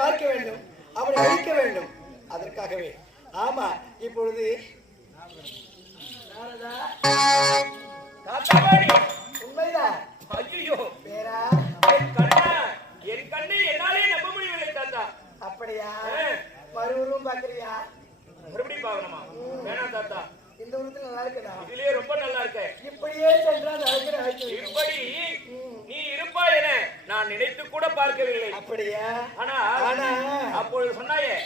பார்க்க வேண்டும், அவனை அழிக்க வேண்டும். அதற்காகவே ஆமா இப்பொழுது உண்மைதான். ஐயோ பேரா என் கண்ணை என்னாலே நம்ப முடியவில்லை தாத்தா. அப்படியா? மறுபடியும் பாக்குறியா? மறுபடியும் பார்க்கணுமா? வேணாம் தாத்தா, இந்த உலகத்துல நல்லா இருக்கா? இதுலயே ரொம்ப நல்லா இருக்க. இப்படியே சென்றால் இப்படி நீ இருப்பாய் என நான் நினைத்து கூட பார்க்கவில்லை. அப்படியா? ஆனா அப்பொழுது சொன்னாயே,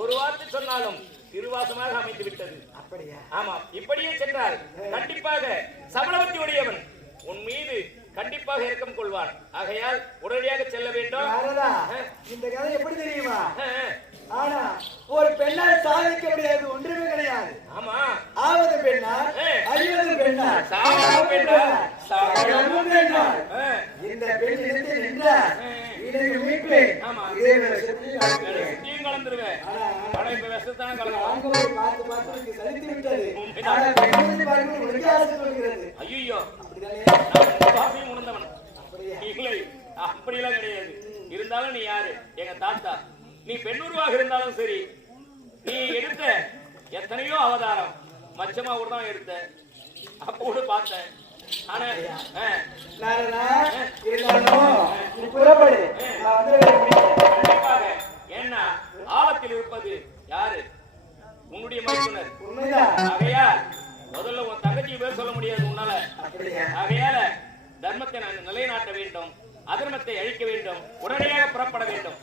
ஒரு வார்த்தை சொன்னாலும் திருவாசமாக அமைந்து விட்டது. அப்படியா? ஆமா, இப்படியே சென்றால் கண்டிப்பாக சபலவதி உடையவன் உன் மீது கண்டிப்பாக இரக்கம் கொள்வான். ஆகையால் உடனடியாக செல்ல வேண்டும். இந்த கதை எப்படி தெரியுமா? ஆனா ஒரு பெண்ணால் சாதிக்க முடியாது, ஒன்றுமே கிடையாது. ஆமா, ஆவது பெண்ணால் அழிவது பெண்ணால் சாவதும் பெண்ணால் சாவதும் பெண்ணால் இந்த பெண் இணைந்து நின்றால் இதை மீட்பே. ஆமா, இதே சத்தியம் கலந்துருவேன். ஆனா இப்ப விஷத்தான கலந்து பார்த்து பார்த்து சலித்து விட்டது. ஆனா பெண்ணை பார்க்கும் உனக்கு ஆசை சொல்கிறது. ஐயோ, அப்படிதானே? காஃபியும் உணர்ந்தவன். இல்லை, அப்படியெல்லாம் கிடையாது. இருந்தாலும் நீ யாரு? எங்க தாத்தா. நீ பெண்ணுருவாக இருந்தாலும் சரி, நீ எடுத்த எத்தனையோ அவதாரம் மச்சமா கூட தான் எடுத்த, அப்ப கூட பார்த்தேன். ஆனா என்ன ஆழத்தில் இருப்பது யாரு? உன்னுடைய மைத்துனர். ஆகையால் முதல்ல உன் தங்கச்சியை பேர் சொல்ல முடியாது உன்னால. ஆகையால தர்மத்தை நான் நிலைநாட்ட வேண்டும், அதர்மத்தை அழிக்க வேண்டும், உடனடியாக புறப்பட வேண்டும்.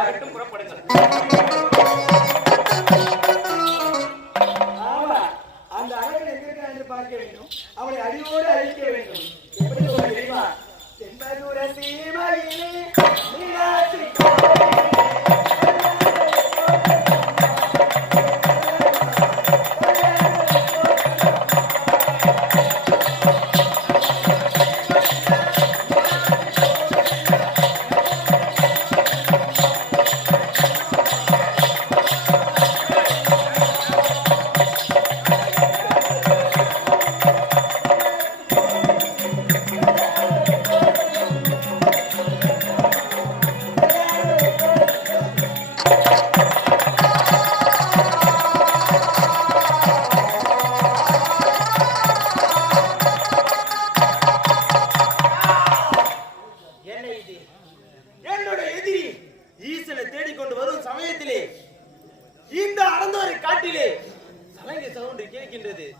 அதற்கும் புறப்படுங்கள். அந்த அழகன் எங்க இருக்கிறான் என்று பார்க்க வேண்டும், அவனை அடியோடு அழிக்க வேண்டும். எப்படி சொல்ல தெரியுமா? செம்பதூர சீமையிலே மீனாட்சி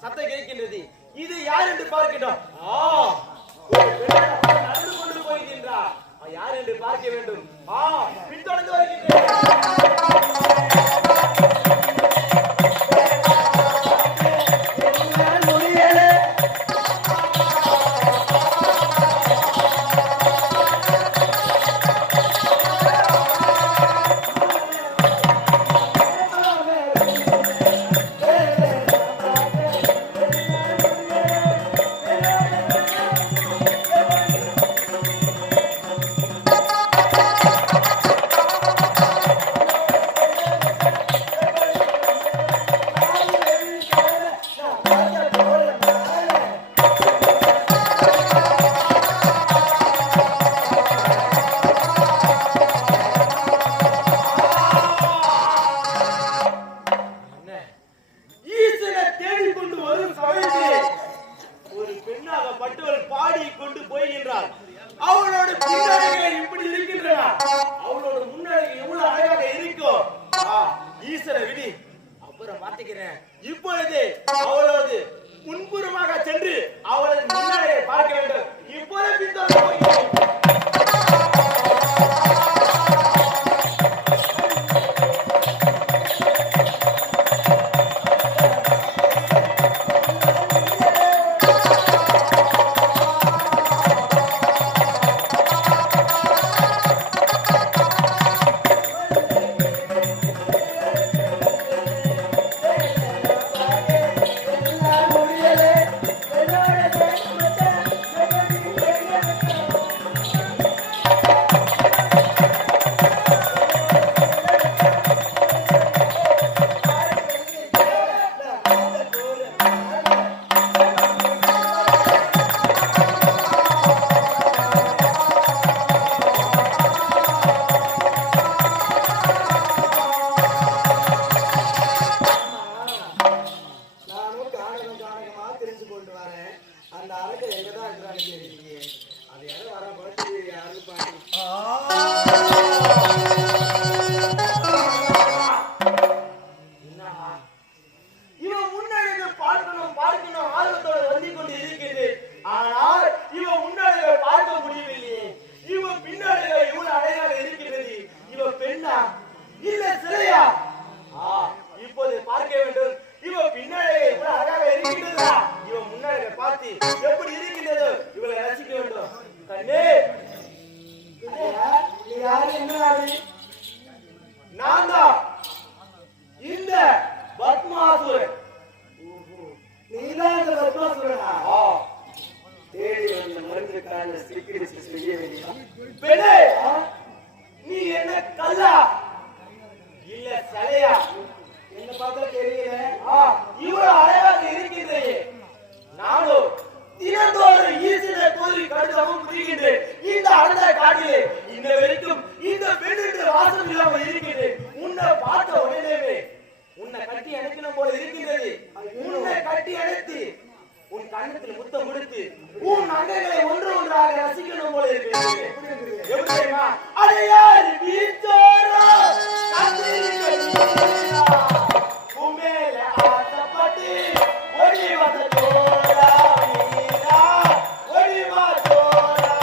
சத்தம் கேட்கின்றது. இது யார் என்று பார்க்கட்டும். நடந்து கொண்டு போகின்றார். யார் என்று பார்க்க வேண்டும். பின்தொடர்ந்து வருகின்றேன். இப்பொழுது அவளோடு முன்புறமாக சென்று அவளது முன்னாடியை பார்க்க வேண்டும். இப்பொழுது பின்தொடர்ந்து போகிறேன். இவன் முன்னழகு பார்க்கணும் பார்க்கணும் ஆர்வத்தோட வந்து கொண்டு இருக்கிறது. ஆனால் இவன் முன்னழகை பார்க்க முடியவில்லையே. இவன் பின்னழகை இவன் அழகாக இருக்கிறது. இவன் பெண்ணா இல்ல சிலையா? இப்போது பார்க்க வேண்டும். இவன் பின்னழகை இவன் அழகாக இருக்கிறதா? இவன் முன்னழகை பார்த்து எப்படி இருக்கின்றதோ இவளை ரசிக்க வேண்டும். கண்ணே யாரு? என்ன? நான் தான் இந்த பத்மாசுரன். நீதான் இந்த பத்மாசுரனா? தேடி வந்த மருந்துக்கான சீக்கிரத்தை செய்ய வேண்டிய பெண்ணே, நீ என்ன கல்லா இல்ல சிலையா? என்ன பார்த்தா தெரியல. இவ்வளவு அழகாக இருக்கின்றே. நானும் தினந்தோறும் ஈசனை கோயில் கடுத்தமும் புரிகின்றேன். இந்த அடர்ந்த காட்டிலே இந்த வரைக்கும் இந்த பெண்ணுக்கு வாசம் இல்லாமல் இருக்கிறேன். உன்னை பார்த்த உடனே உன்னை கட்டி அணைக்கணும் போல இருக்கின்றது. உன்னை கட்டி அணைத்து உன் கண்ணத்தில் முத்தம் கொடுத்து உன் நகைகளை ஒன்று ஒன்றாக ரசிக்கணும் போல இருக்கிறது. எப்படி தெரியுமா? அடையாறு வீச்சோரோ உமேல ஆசைப்பட்டு ஒடி வந்த தோரா வீரா, ஒடி வா தோரா.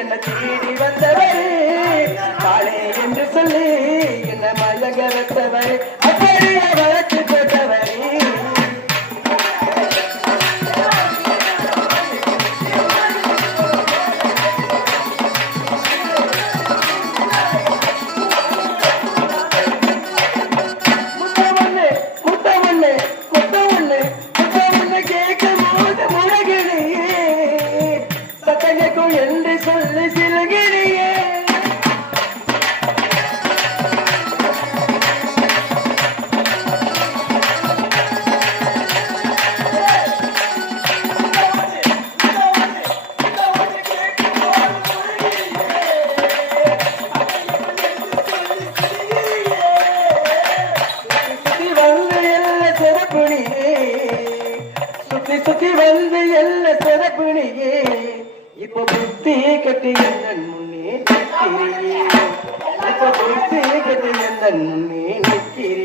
என்ன தேடி வந்தவரே கட்டி எந்தன் முன்னே நிற்கிறேன் பொட்டு கட்டி எந்தன் முன்னே நிற்கிறேன்